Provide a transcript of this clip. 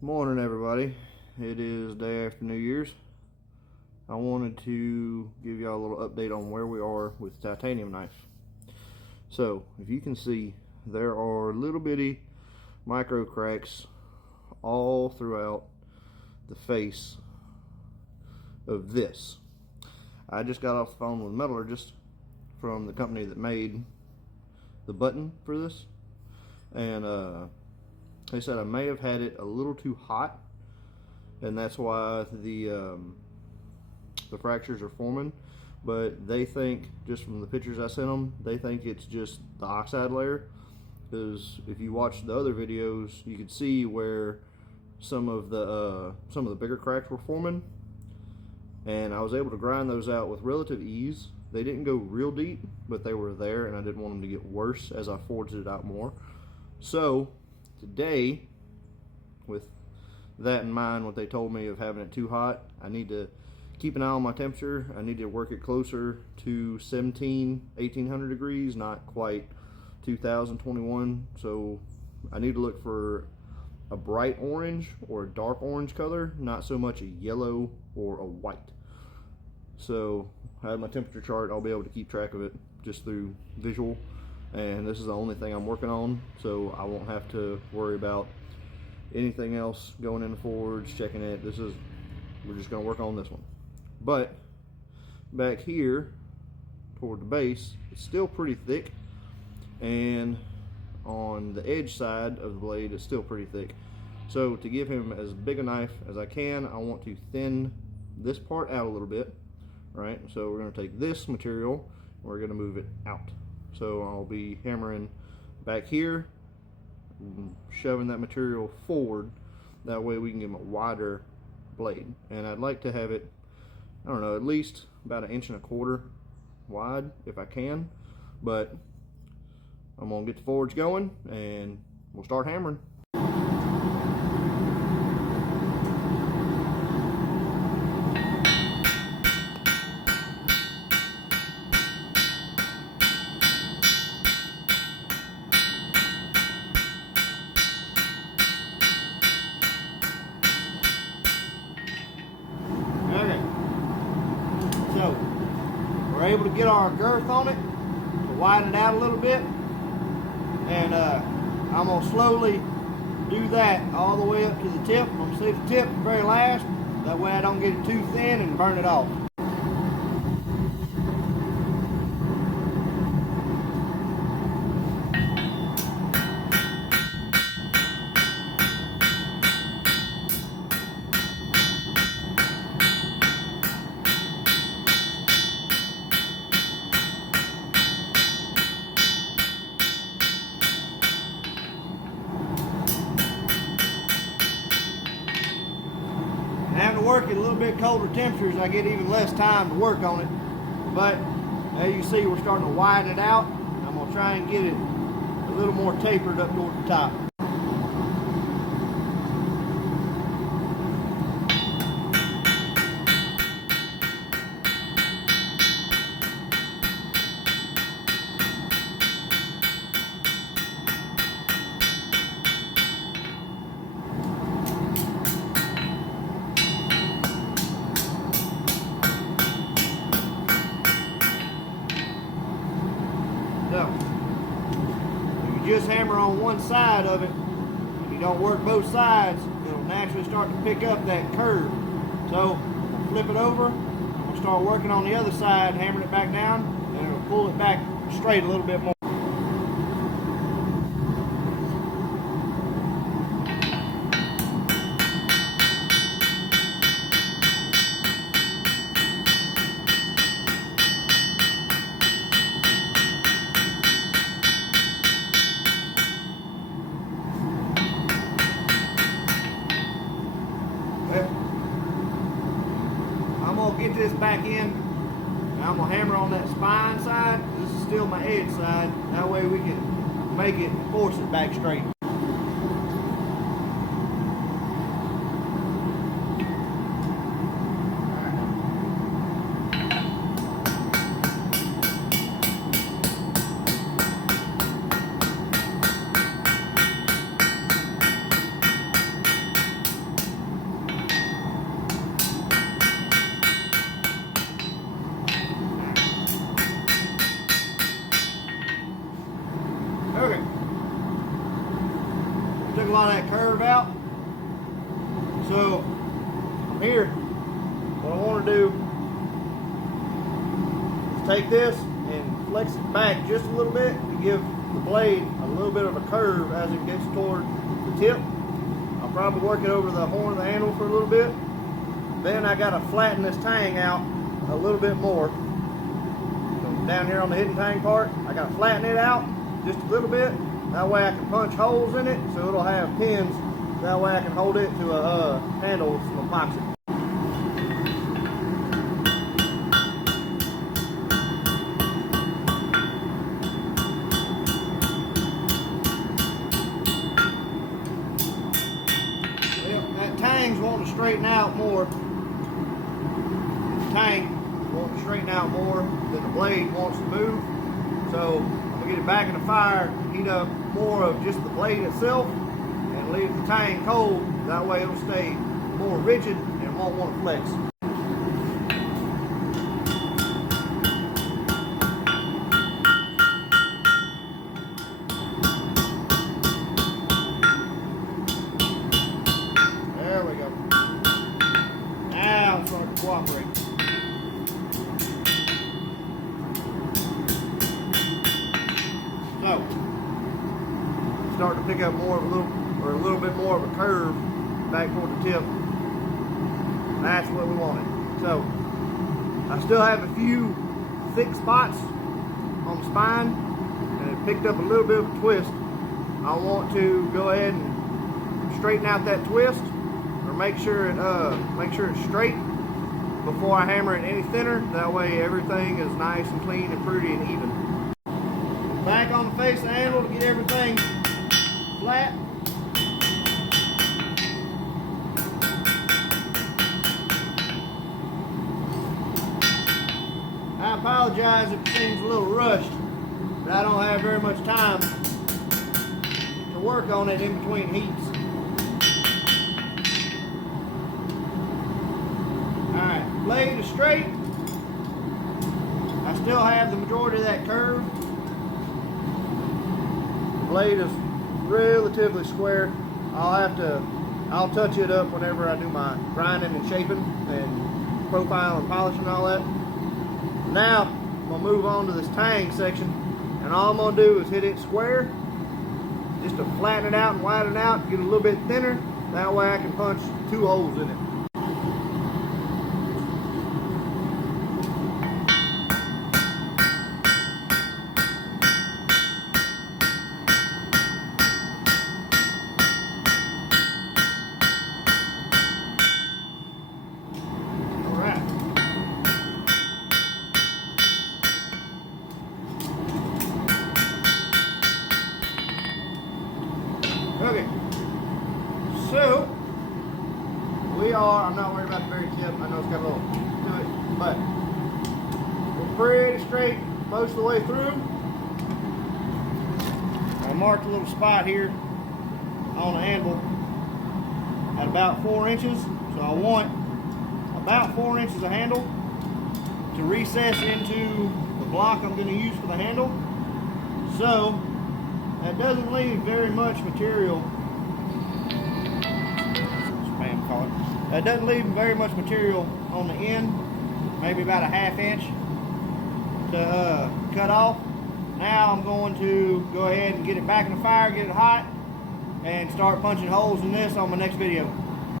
Morning, everybody. It is day after New Year's. I wanted to give y'all a little update on where we are with titanium knives. So, if you can see, there are little bitty micro cracks all throughout the face of this. I just got off the phone with a metallurgist from the company that made the button for this, and they said I may have had it a little too hot, and that's why the fractures are forming. But they think, just from the pictures I sent them, they think it's just the oxide layer. Because if you watch the other videos, you could see where some of the bigger cracks were forming, and I was able to grind those out with relative ease. They didn't go real deep, but they were there, and I didn't want them to get worse as I forged it out more. So today, with that in mind, what they told me of having it too hot, I need to keep an eye on my temperature. I need to work it closer to 1800 degrees, not quite 2021. So I need to look for a bright orange or a dark orange color, not so much a yellow or a white. So I have my temperature chart. I'll be able to keep track of it just through visual, and this is the only thing I'm working on, so I won't have to worry about anything else going in the forge, checking it. We're just gonna work on this one. But back here toward the base, it's still pretty thick, and on the edge side of the blade, it's still pretty thick. So to give him as big a knife as I can, I want to thin this part out a little bit, right? So we're gonna take this material, and we're gonna move it out. So I'll be hammering back here, shoving that material forward. That way we can give him a wider blade. And I'd like to have it, I don't know, at least about 1.25 inches wide if I can. But I'm gonna get the forge going and we'll start hammering. So we're able to get our girth on it to widen it out a little bit, and I'm gonna slowly do that all the way up to the tip. I'm gonna save the tip the very last, that way I don't get it too thin and burn it off. Having to work at a little bit colder temperatures, I get even less time to work on it. But as you see, we're starting to widen it out. I'm going to try and get it a little more tapered up toward the top. So, if you just hammer on one side of it, and you don't work both sides, it'll naturally start to pick up that curve. So, I'll flip it over, I'm going to start working on the other side, hammering it back down, and it'll pull it back straight a little bit more. I'm going to get this back in, and I'm going to hammer on that spine side. This is still my edge side. That way we can make it and force it back straight. a lot of that curve out. So from here, what I want to do is take this and flex it back just a little bit to give the blade a little bit of a curve as it gets toward the tip. I'll probably work it over the horn of the handle for a little bit. Then I got to flatten this tang out a little bit more. So down here on the hidden tang part, I got to flatten it out just a little bit. That way I can punch holes in it so it'll have pins. That way I can hold it to a handle with some epoxy. That tang's wanting to straighten out more. The tang wanting to straighten out more than the blade wants to move. So I'm gonna get it back in the fire, heat up more of just the blade itself, and leave the tang cold. That way it'll stay more rigid and won't want to flex. There we go. Now it's starting to cooperate. So, start to pick up more of a little bit more of a curve back toward the tip. That's what we wanted. So, I still have a few thick spots on the spine, and it picked up a little bit of a twist. I want to go ahead and straighten out that twist, or make sure it's straight before I hammer it any thinner. That way everything is nice and clean and pretty and even. Back on the face of the handle to get everything flat. I apologize if it seems a little rushed, but I don't have very much time to work on it in between heats. Alright, blade is straight. I still have the majority of that curve. Blade is relatively square. I'll touch it up whenever I do my grinding and shaping and profile and polishing and all that. Now I'm gonna move on to this tang section, and all I'm gonna do is hit it square just to flatten it out and widen it out, get it a little bit thinner. That way I can punch 2 holes in it. Okay, so I'm not worried about the very tip. I know it's got a little to it, but we're pretty straight most of the way through. I marked a little spot here on the handle at about 4 inches. So I want about 4 inches of handle to recess into the block I'm going to use for the handle. So that doesn't leave very much material. Spam call it. That doesn't leave very much material on the end. Maybe about a 1/2 inch to cut off. Now I'm going to go ahead and get it back in the fire, get it hot, and start punching holes in this on my next video.